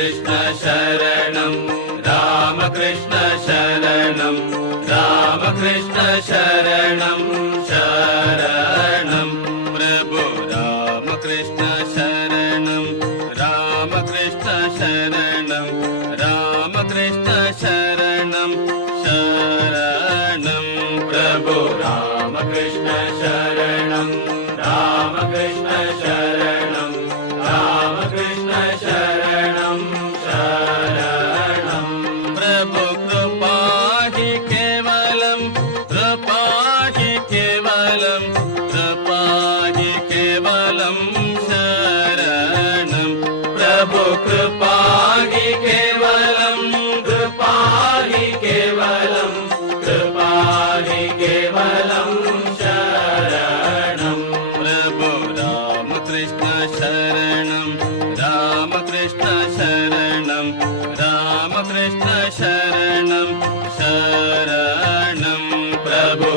रामकृष्ण शरणं रामकृष्ण शरणं रामकृष्ण शरणं शरणं प्रभु रामकृष्ण शरणं रामकृष्ण शरणं रामकृष्ण शरणं शरणं प्रभु रामकृष्ण शरणं रामकृष्ण शरणं रामकृष्ण शरणं शरणं प्रभु कृपा हि केवलं कृपा हि केवलं कृपा हि केवलं शरणं प्रभु कृपा हि केवलं कृपा हि केवलं कृपा हि केवलं शरणं प्रभु रामकृष्ण शरणं रामकृष्ण शरणं रामकृष्ण शरणं शरणं प्रभु